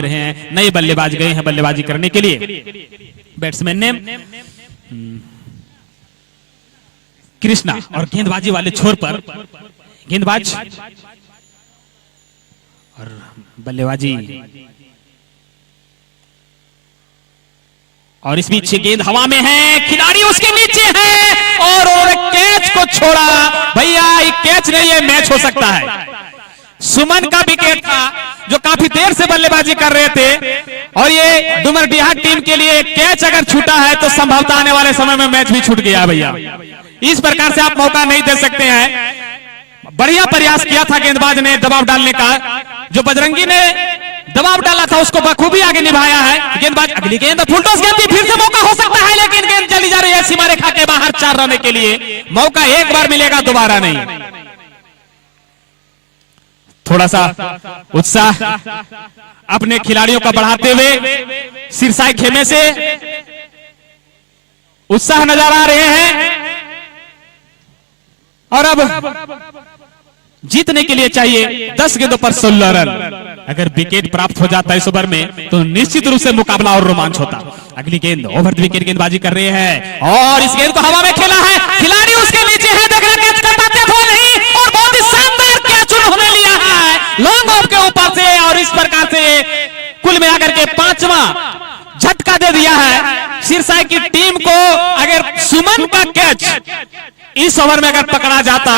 रहे हैं। नए बल्लेबाज गए हैं बल्लेबाजी करने के लिए। बैट्समैन ने कृष्णा और गेंदबाजी वाले छोर पर गेंदबाज और बल्लेबाजी, और इस बीच गेंद हवा में है, खिलाड़ी उसके नीचे है और कैच को छोड़ा। भैया ये कैच नहीं, ये मैच हो सकता है। सुमन का विकेट था जो काफी देर से बल्लेबाजी कर रहे थे, और ये डुमरडीहा टीम के लिए कैच अगर छूटा है तो संभवतः आने वाले समय में मैच भी छूट गया। भैया इस प्रकार से आप मौका नहीं दे सकते हैं। बढ़िया प्रयास किया था गेंदबाज ने दबाव डालने का, जो बजरंगी ने दबाव डाला था उसको बखूबी आगे निभाया है। गेंदबाज अगली गेंद फुल टॉस गेंद, फिर से मौका हो सकता है, लेकिन गेंद चली जा रही है सीमा रेखा के बाहर। 4 रन के लिए मौका एक बार मिलेगा, दोबारा नहीं। थोड़ा सा उत्साह अपने खिलाड़ियों का बढ़ाते हुए सिरसाई खेमे से उत्साह नजर आ रहे हैं, और अब जीतने के लिए चाहिए 10 गेंदों पर 16 रन। अगर विकेट प्राप्त हो जाता है इस ओवर में तो निश्चित रूप से मुकाबला और रोमांच होता। अगली गेंद ओवर द विकेट गेंदबाजी कर रहे हैं, और इस गेंद को हवा में खेला है, खिलाड़ी उसके नीचे है, देख रहे कैच कर पाते थे नहीं, और बहुत ही शानदार कैच उन्होंने लिया है लॉन्ग ऑफ के ऊपर से, और इस प्रकार से कुल मिलाकर के 5वां झटका दे दिया है सिरसाई की टीम को। अगर सुमन का कैच इस ओवर में अगर पकड़ा जाता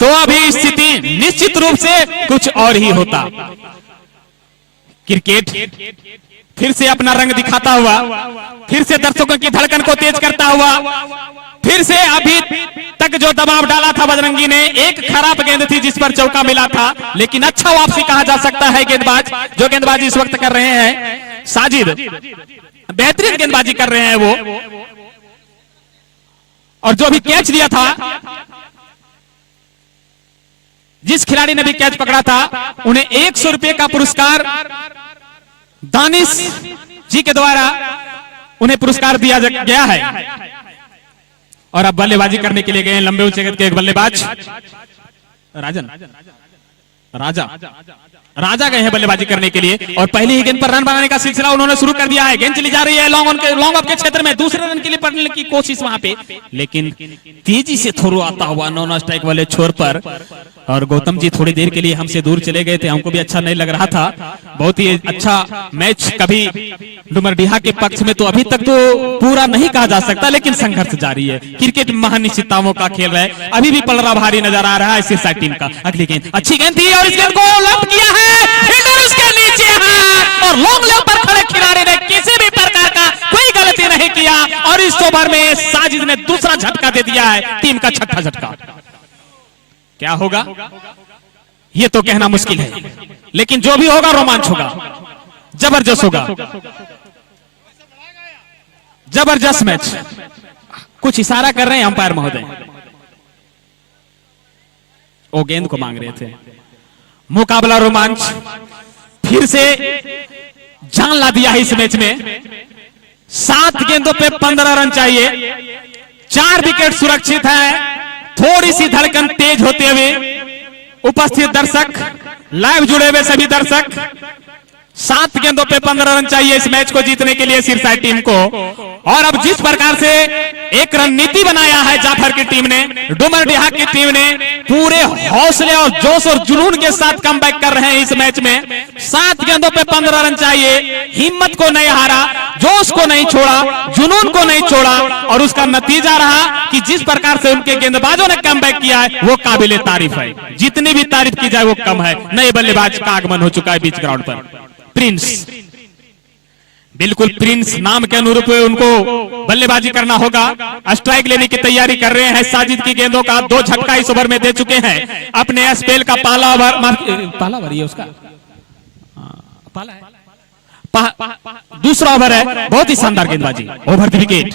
तो अभी स्थिति निश्चित रूप से कुछ और ही होता। क्रिकेट फिर से अपना रंग दिखाता हुआ, फिर से दर्शकों की धड़कन को तेज करता हुआ, फिर से अभी तक जो दबाव डाला था बजरंगी ने, एक खराब गेंद थी जिस पर चौका मिला था, लेकिन अच्छा वापसी कहा जा सकता है गेंदबाज जो गेंदबाजी इस वक्त कर रहे हैं। साजिद बेहतरीन गेंदबाजी कर रहे हैं वो, और जो भी कैच दिया था, जिस खिलाड़ी ने भी कैच पकड़ा था, उन्हें 100 रुपए का पुरस्कार दानिश जी के द्वारा उन्हें पुरस्कार दिया गया है। और अब बल्लेबाजी करने के लिए गए लंबे ऊंचे कद के एक बल्लेबाज राजा गए हैं बल्लेबाजी करने के लिए, और पहली ही गेंद पर रन बनाने का सिलसिला उन्होंने शुरू कर दिया है। गेंद चली जा रही है लॉन्ग ऑफ के क्षेत्र में, दूसरे रन के लिए पड़ने की कोशिश वहां पे, लेकिन तेजी से थ्रो आता हुआ नॉन स्ट्राइक वाले छोर पर, और गौतम जी थोड़ी देर के लिए हमसे दूर चले गए थे, हमको भी अच्छा नहीं लग रहा था। बहुत ही अच्छा मैच कभी डुमरडीहा के पक्ष में तो अभी तक तो पूरा नहीं कहा जा सकता, लेकिन संघर्ष जारी है। क्रिकेट महानिश्चितताओं का खेल है, अभी भी पलड़ा भारी नजर आ रहा है सिरसाई टीम का। अगली गेंद अच्छी गेंद थी, और इस गेंद को लेफ्ट किया है, फील्डर उसके नीचे है, और लॉन्ग लेग पर खड़े खिलाड़ी ने किसी भी प्रकार का कोई गलती नहीं किया, और इस ओवर में साजिद ने दूसरा झटका दे दिया है, टीम का 6ठा झटका। क्या होगा ये तो कहना मुश्किल है, लेकिन जो भी होगा रोमांच होगा, जबरदस्त होगा, जबरदस्त मैच। कुछ इशारा कर रहे हैं अंपायर महोदय, वो गेंद को मांग रहे थे। मुकाबला रोमांच फिर से जान ला दिया है इस मैच में। 7 गेंदों पे 15 रन चाहिए, 4 विकेट सुरक्षित है। थोड़ी सी धड़कन तेज होते हुए उपस्थित दर्शक, लाइव जुड़े हुए सभी दर्शक, 7 गेंदों पे 15 रन चाहिए इस मैच को जीतने के लिए सिरसाई टीम को। और अब जिस प्रकार से एक रणनीति बनाया है जाफर की टीम ने, डुमरडीहा की टीम ने पूरे हौसले और जोश और जुनून के साथ कमबैक कर रहे हैं इस मैच में। 7 गेंदों पे 15 रन चाहिए, हिम्मत को नहीं हारा, जोश को नहीं छोड़ा, जुनून को नहीं छोड़ा, और उसका नतीजा रहा कि जिस प्रकार से उनके गेंदबाजों ने कमबैक किया है वो काबिले तारीफ है। जितनी भी तारीफ की जाए वो कम है। नए बल्लेबाज का आगमन हो चुका है बीच ग्राउंड पर, प्रिंस, बिल्कुल प्रिंस नाम के अनुरूप उनको बल्लेबाजी करना होगा। स्ट्राइक लेने की तैयारी कर रहे हैं। साजिद की गेंदों का 2 झटका इस ओवर में दे चुके हैं। अपने स्पेल का पहला ओवर ये उसका पाला है, दूसरा ओवर है। बहुत ही शानदार गेंदबाजी, ओवर द विकेट।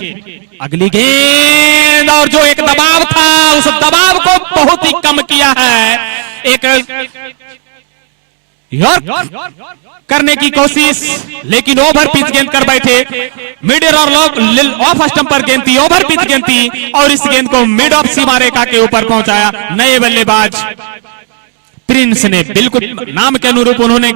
अगली गेंद, और जो एक दबाव था उस दबाव को बहुत ही कम किया है। एक करने की कोशिश, लेकिन ओवर पिच गेंद कर बैठे। मिड और ऑफ स्टंप पर गेंद थी, ओवर पिच गेंद थी, और इस गेंद को मिड ऑफ सीमा रेखा के ऊपर पहुंचाया नए बल्लेबाज प्रिंस ने बिल्कुल नाम के अनुरूप उन्होंने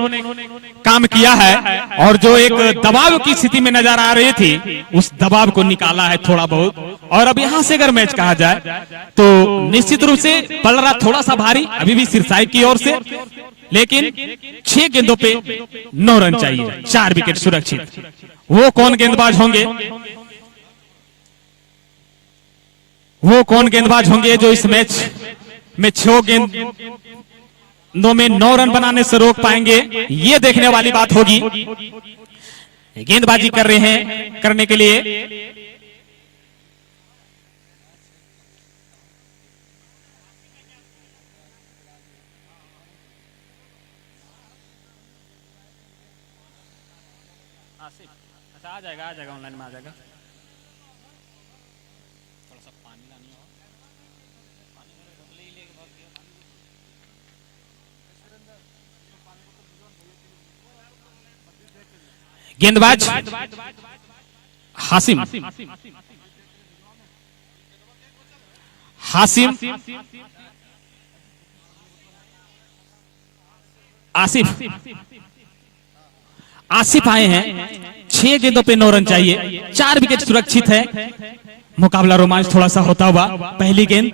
काम किया है और जो एक दबाव की स्थिति में नजर आ रही थी उस दबाव को निकाला है थोड़ा बहुत। और अब यहां से अगर मैच कहा जाए तो निश्चित रूप से पड़ रहा थोड़ा सा भारी अभी भी सिरसाई की ओर से, लेकिन 6 गेंदों पे 9 रन चाहिए, 4 विकेट सुरक्षित। वो कौन गेंदबाज होंगे, वो कौन गेंदबाज होंगे जो इस मैच में 6 गेंदों में 9 रन बनाने से रोक पाएंगे, ये देखने वाली बात होगी। गेंदबाजी कर रहे हैं, करने के लिए आ जाएगा ऑनलाइन में आ जाएगा। थोड़ा सा पानी लानी हो, गेंदबाज हासिम, हासिम आसिफ, आसिफ आए हैं। 6 गेंदों पे 9 रन चाहिए, 4 विकेट सुरक्षित है। मुकाबला रोमांच थोड़ा सा होता हुआ, पहली गेंद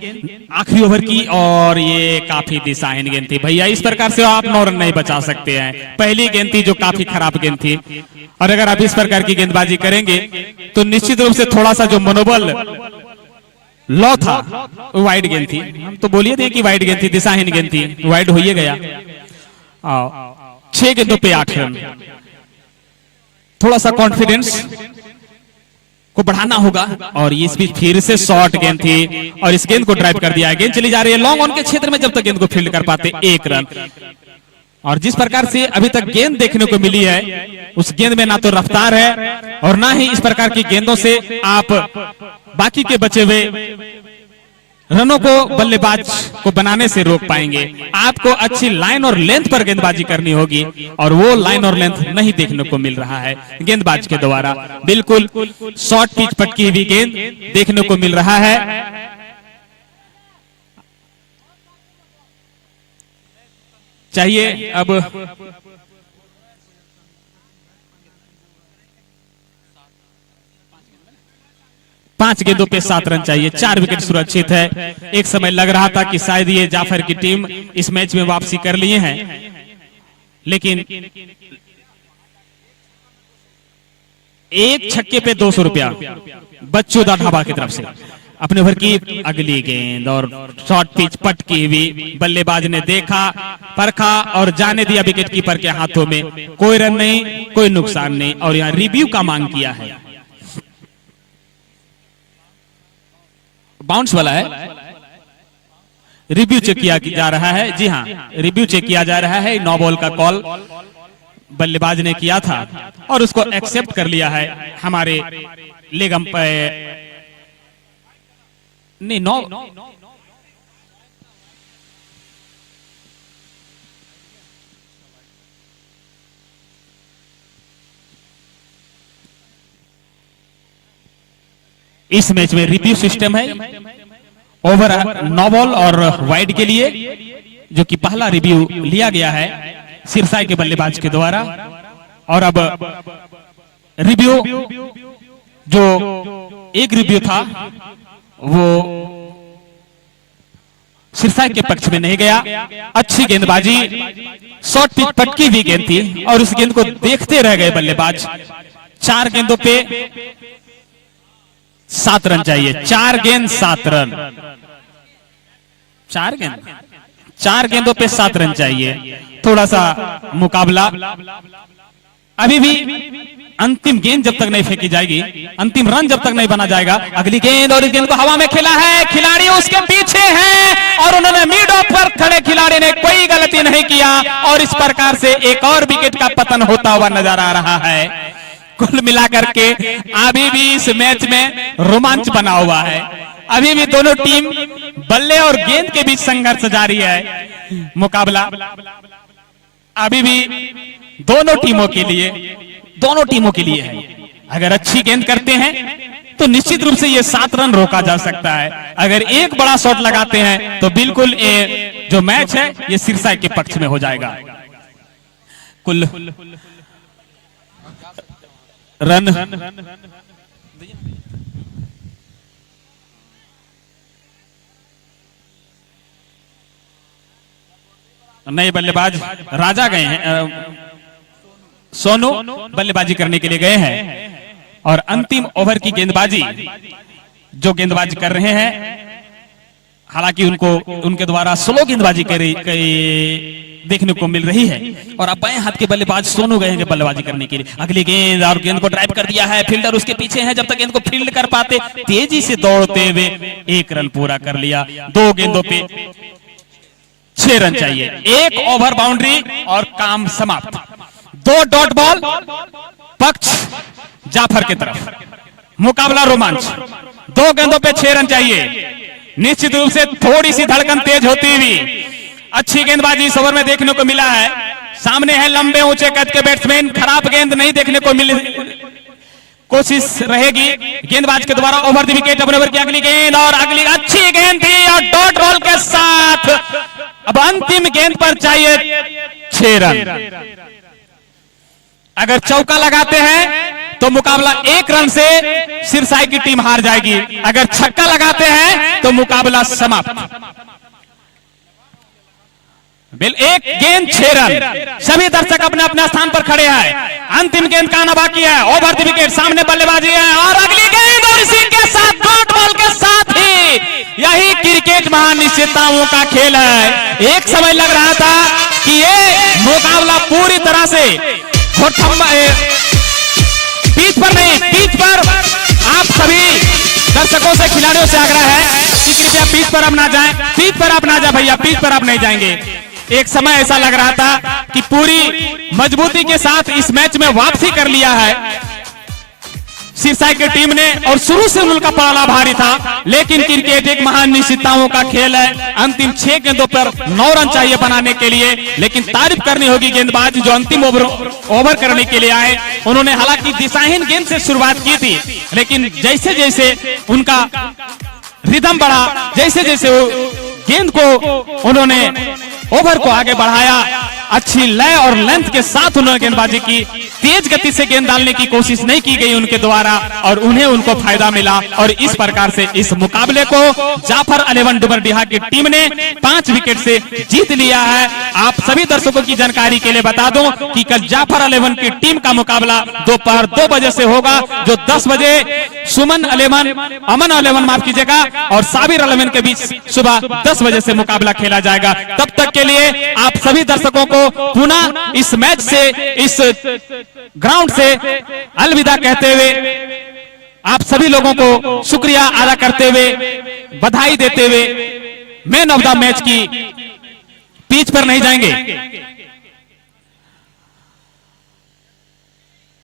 आखिरी ओवर की और ये काफी दिशाहीन गेंद थी भैया। इस प्रकार से आप 9 रन नहीं बचा सकते हैं। पहली गेंद थी जो काफी खराब गेंद थी, और अगर आप इस प्रकार की गेंदबाजी करेंगे तो निश्चित रूप से थोड़ा सा जो मनोबल लॉ था वो वाइड गेंद थी। हम तो बोलिए थे कि वाइड गेंद थी, दिशाहीन गेंद थी, वाइड हो ही गया। 6 गेंदों पे 8 रन। थोड़ा सा कॉन्फिडेंस को बढ़ाना होगा। और इस बीच फिर से शॉर्ट गेंद थी और इस गेंद को ड्राइव कर दिया है। गेंद चली जा रही है लॉन्ग ऑन के क्षेत्र में, जब तक गेंद को फील्ड कर पाते 1 रन। और जिस प्रकार से अभी तक गेंद देखने को मिली है उस गेंद में ना तो रफ्तार है और ना ही इस प्रकार की गेंदों से आप बाकी के बचे हुए रनों को बल्लेबाज को बनाने से रोक पाएंगे। आपको अच्छी लाइन और लेंथ पर गेंदबाजी करनी होगी और वो लाइन और लेंथ नहीं देखने को मिल रहा है गेंदबाज के द्वारा। बिल्कुल शॉर्ट पिच पटकी हुई गेंद देखने को मिल रहा है। चाहिए अब 5 गेंदों पे 7 रन चाहिए, 4 विकेट सुरक्षित है। एक समय लग रहा था कि शायद ये जाफर की टीम इस मैच में वापसी कर लिए हैं, लेकिन एक छक्के पे 200 रुपया बच्चों दा ढाबा की तरफ से। अपने ओवर की अगली गेंद और शॉर्ट पिच पटकी हुई, बल्लेबाज ने देखा परखा और जाने दिया विकेट कीपर के हाथों में। कोई रन नहीं, कोई नुकसान नहीं और यहाँ रिव्यू का मांग किया है। बाउंस वाला है, रिव्यू चेक किया जा रहा है। जी हाँ, रिव्यू चेक किया जा रहा है। 9 बॉल का कॉल बल्लेबाज ने किया था और उसको एक्सेप्ट कर लिया है हमारे लेग अंपायर। नहीं, 9 इस मैच में रिव्यू सिस्टम है। ओवर 9 बॉल और वाइड के लिए, जो कि पहला रिव्यू लिया गया है सिरसाई के बल्लेबाज के द्वारा। और अब रिव्यू जो एक रिव्यू था वो सिरसाई के पक्ष में नहीं गया। अच्छी गेंदबाजी, शॉर्ट पिच पटकी हुई गेंद थी और उस गेंद को देखते रह गए बल्लेबाज। 4 गेंदों पे 7 रन चाहिए, 4 गेंद 7 रन, 4 गेंदों पे 7 रन चाहिए। थोड़ा सा मुकाबला अभी भी, अंतिम गेंद जब तक नहीं फेंकी जाएगी, अंतिम रन जब तक नहीं बना जाएगा। अगली गेंद और इस गेंद को हवा में खेला है, खिलाड़ी उसके पीछे हैं और उन्होंने मिड ऑफ पर खड़े खिलाड़ी ने कोई गलती नहीं किया और इस प्रकार से एक और विकेट का पतन होता हुआ नजर आ रहा है। कुल मिलाकर के अभी भी इस मैच में रोमांच बना हुआ है। अभी भी दोनों टीम बल्ले और गेंद के बीच संघर्ष जारी है। मुकाबला अभी भी दोनों टीमों के लिए है। अगर अच्छी गेंद करते हैं तो निश्चित रूप से ये 7 रन रोका जा सकता है। अगर एक बड़ा शॉट लगाते हैं तो बिल्कुल ये जो मैच है ये सिरसा के पक्ष में हो जाएगा। कुल रन नए बल्लेबाज राजा गए हैं, सोनू बल्लेबाजी करने के लिए गए हैं और अंतिम ओवर की गेंदबाजी जो गेंदबाजी कर रहे हैं, हालांकि उनको उनके द्वारा स्लो गेंदबाजी देखने को मिल रही है। और अब बाएं हाथ के बल्लेबाज सोनू गए हैं बल्लेबाजी करने के लिए। अगली गेंद और गेंद को ड्राइव कर दिया है, फील्डर उसके पीछे है, जब तक गेंद को फील्ड कर पाते तेजी से दौड़ते हुए 1 रन पूरा कर लिया। 2 गेंदों पे 6 रन चाहिए, 1 ओवर बाउंड्री और काम समाप्त। 2 डॉट बॉल पक्ष जाफर की तरफ, मुकाबला रोमांच। 2 गेंदों पे 6 रन चाहिए। निश्चित रूप से थोड़ी सी धड़कन तेज होती हुई अच्छी गेंदबाजी इस ओवर में देखने को मिला है। सामने है लंबे ऊंचे कद के बैट्समैन, खराब गेंद नहीं देखने को मिली, कोशिश रहेगी गेंदबाज के द्वारा ओवर द विकेट। अपने ओवर की अगली गेंद और अगली अच्छी गेंद थी और डॉट बॉल के साथ अब अंतिम गेंद पर चाहिए 6 रन। अगर चौका लगाते हैं तो मुकाबला 1 रन से सिरसाई की टीम हार जाएगी, अगर छक्का लगाते हैं तो मुकाबला समाप्त। 1 गेंद 6 रन। सभी दर्शक अपने अपने स्थान पर खड़े हैं। अंतिम गेंद का आना बाकी है, ओवर द विकेट, सामने बल्लेबाजी है और अगली गेंद और इसी के साथ डॉट बॉल के साथ ही यही क्रिकेट महानिश्चितताओं का खेल है। एक समय लग रहा था कि ये मुकाबला पूरी तरह से पिच पर नहीं, पिच पर आप सभी दर्शकों से, खिलाड़ियों से आग्रह है कि कृपया पिच पर अब ना जाएं, पिच पर आप ना जाए भैया, पिच पर आप नहीं जाएंगे। एक समय ऐसा लग रहा था कि पूरी मजबूती के साथ इस मैच में वापसी कर लिया है सिरसाई की टीम ने और शुरू से उनका पड़ाला भारी था, लेकिन क्रिकेट एक महान निश्चितताओं का खेल है। अंतिम 6 गेंदों पर 9 रन चाहिए बनाने के लिए, लेकिन तारीफ करनी होगी गेंदबाज जो अंतिम ओवर करने के लिए आए। उन्होंने हालांकि दिशाहीन गेंद से शुरुआत की थी, लेकिन जैसे जैसे उनका रिदम बढ़ा, जैसे जैसे गेंद को उन्होंने ओवर को आगे बढ़ाया, अच्छी लय और लेंथ के साथ उन्होंने गेंदबाजी की। तेज गति से गेंद डालने की कोशिश नहीं की गई उनके द्वारा और उनको फायदा मिला और इस प्रकार से इस मुकाबले को जाफर 11 डुमरडीहा की टीम ने 5 विकेट से जीत लिया है। आप सभी दर्शकों की जानकारी के लिए बता दूं कि कल जाफर 11 की टीम का मुकाबला दोपहर 2 बजे से होगा, जो 10 बजे अमन 11 माफ कीजिएगा और साबिर 11 के बीच सुबह 10 बजे से मुकाबला खेला जाएगा। तब तक के लिए आप सभी दर्शकों को पुनः इस मैच से, इस ग्राउंड से अलविदा कहते हुए, आप सभी लोगों को शुक्रिया अदा करते हुए, बधाई देते हुए मैन ऑफ द मैच की पिच पर नहीं जाएंगे।